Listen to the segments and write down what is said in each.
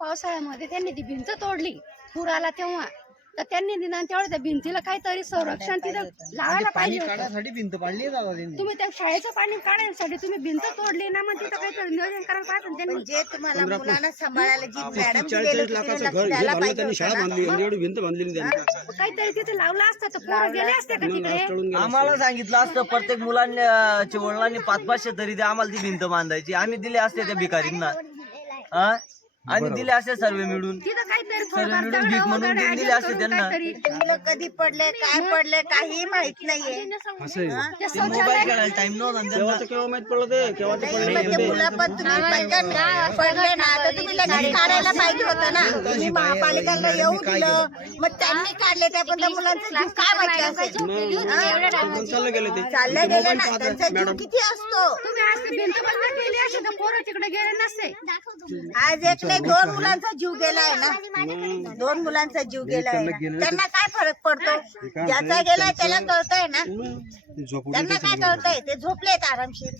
पावसाळ्यामध्ये त्यांनी ती भिंत तोडली, पूर आला तेव्हा. तर त्यांनी निदान तेवढं त्या भिंतीला काहीतरी संरक्षण तिथं लावायला पाहिजे होतं. भिंत पाडली तुम्ही त्या शाळेचं पाणी काढण्यासाठी तुम्ही भिंत तोडली ना, मग तिथं काहीतरी नियोजन करायला पाहिजे त्यांनी. जे तुम्हाला मुलांना सांभाळायला जी मॅडम काहीतरी तिथे लावलं असतं तर पोरं गेले असते का तिकडे. आम्हाला सांगितलं असतं प्रत्येक मुलांच्या वडिलांनी 500-500 तरी ते आम्हाला ती भिंत बांधायची, आम्ही दिले असते त्या भिकारींना. आम्ही दिले असते सर्व मिळून, तिथं काहीतरी सर्व मिळून भीक म्हणून दिले असते त्यांना. मुलं कधी पडले काय पडले काही माहित नाहीये. मोबाईल खेळायला टाइम नव्हता मुलं पण तुम्ही पटकन पडले ना तर तुम्ही लगेच काढायला पाहिजे होतं ना. तुम्ही महापालिकेला येऊ दिलं, मग त्यांनी काढले. त्या पण त्या मुलांचा जीव काय वाटलं चालले गेले ना, त्यांचा जीव किती असतो. तुम्ही आज ती भिंत बंद केली असते तर पोरं तिकडे गेले नसते. आज एक नाही 2 मुलांचा जीव गेलाय ना, 2 मुलांचा जीव गेलाय. त्यांना काय फरक पडतो. ज्याचा गेलाय त्याला कळतंय ना, त्यांना काय कळतंय. ते झोपलेत आरामशीर.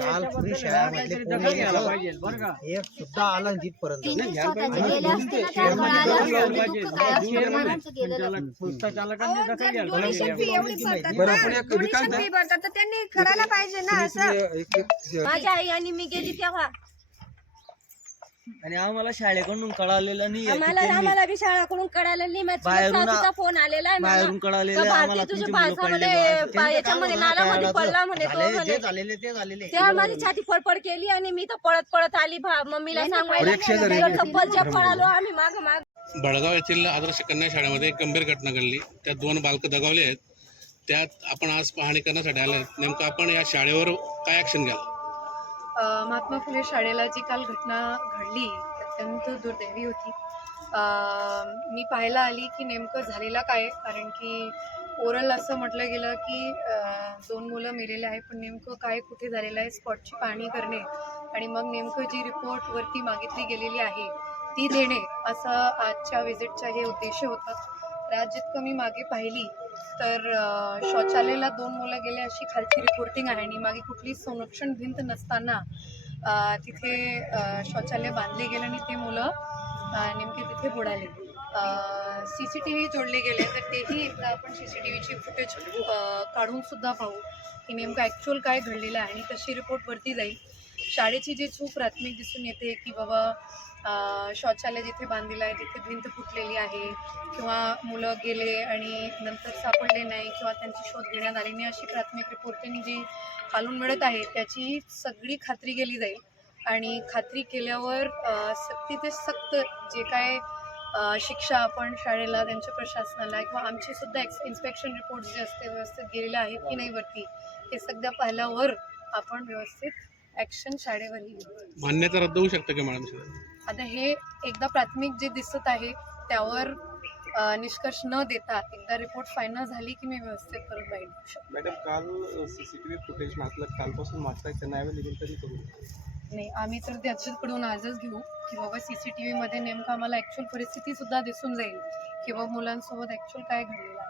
काल पुरी शाळेमधले एक सुद्धा आला तिथपर्यंत. त्यांनी करायला पाहिजे ना असं. माझ्या आई आणि मी गेली तेव्हा आणि आम्हाला शाळेकडून कळालेलं नाही. आम्हाला बी शाळाकडून कळालं नाही. बाहेरून फोन आलेला आहे बाहेरून कळालेलं आम्हाला तुमची मुलं पडले याच्यामध्ये नाल्यामध्ये पडला म्हणे तो. तेव्हा माझी छाती फडफड केली आणि मी तर पळत पळत आली मम्मीला सांगायला. चप्पलच्या पळालो आम्ही माग माग. बडगाव येथील आदर्श कन्या शाळेमध्ये एक गंभीर घटना घडली. त्यात 2 बालकं दगावले आहेत. त्यात आपण आज पाहणी करण्यासाठी आले. नेमकं आपण या शाळेवर काय ऍक्शन घ्याल? महात्मा फुले शाळेला जी काल घटना घडली अत्यंत दुर्दैवी होती. मी पाहायला आली की नेमकं झालेलं काय, कारण की ओरल असं म्हटलं गेलं की 2 मुलं मेलेले आहे, पण नेमकं काय कुठे झालेलं आहे स्पॉटची पाहणी करणे आणि मग नेमकं जी रिपोर्टवरती मागितली गेलेली आहे ती देणे, असं आजच्या व्हिजिटचा हे उद्देश होता. आज जितकं मी मागे पाहिली तर शौचालयाला 2 मुलं गेले अशी खालची रिपोर्टिंग आहे आणि मागे कुठली संरक्षण भिंत नसताना तिथे शौचालय बांधले गेले आणि ते मुलं नेमके तिथे बुडाले. CCTV जोडले गेले तर तेही एकदा आपण CCTVची फुटेज काढून सुद्धा पाहू की नेमकं ॲक्च्युअल काय घडलेलं आहे आणि तशी रिपोर्टवरती जाईल. शाळेची जी चूक प्राथमिक दिसून येते की बाबा शौचालय जिथे बांधलेलं आहे तिथे भिंत फुटलेली आहे किंवा मुलं गेले आणि नंतर सापडले नाही किंवा त्यांची शोध घेण्यात आली नाही, अशी प्राथमिक रिपोर्टिंग जी खालून मिळत आहे त्याची सगळी खात्री केली जाईल आणि खात्री केल्यावर सक्ती ते सक्त जे काय शिक्षा आपण शाळेला, त्यांच्या प्रशासनाला किंवा आमचे सुद्धा इन्स्पेक्शन रिपोर्ट जे असते व्यवस्थित गेलेले आहेत की नाही वरती, हे सध्या पाहिल्यावर आपण व्यवस्थित ॲक्शन शाळेवरही घेऊ. मान्यता रद्द होऊ शकतं का मॅडम? आता हे एकदा प्राथमिक जे दिसत आहे त्यावर निष्कर्ष न देता एकदा रिपोर्ट फायनल झाली की मी व्यवस्थित परत बाईट देऊ शकतो. मॅडम, काल CCTV फुटेज मागलं, कालपासून मागताय, त्यांना अवेलेबल तरी करू नाही. आम्ही तर त्याच्याकडून आजच घेऊ की बाबा CCTVमध्ये नेमकं आम्हाला ॲक्च्युअल परिस्थितीसुद्धा दिसून जाईल किंवा मुलांसोबत ॲक्च्युअल काय घडलेलं आहे.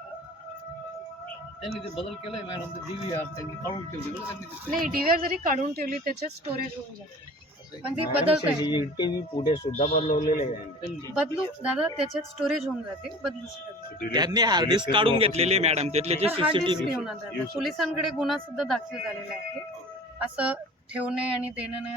त्यांनी ते बदल केलाय मॅडम, ते DVR त्यांनी काढून ठेवली. नाही, DVR जरी काढून ठेवली त्याच्यात स्टोरेज होऊन जाईल, पण ते बदलतंय. पुढे सुद्धा बदलवलेले आहे. बदलू दादा, त्याच्यात स्टोरेज होऊन जाते, बदलू शकत. त्यांनी हार्ड डिस्क काढून घेतलेले मॅडम, त्यातले जे CCTV घेऊन पोलिसांकडे गुन्हा सुद्धा दाखल झालेला आहे. असं ठेवणे आणि देणं नाही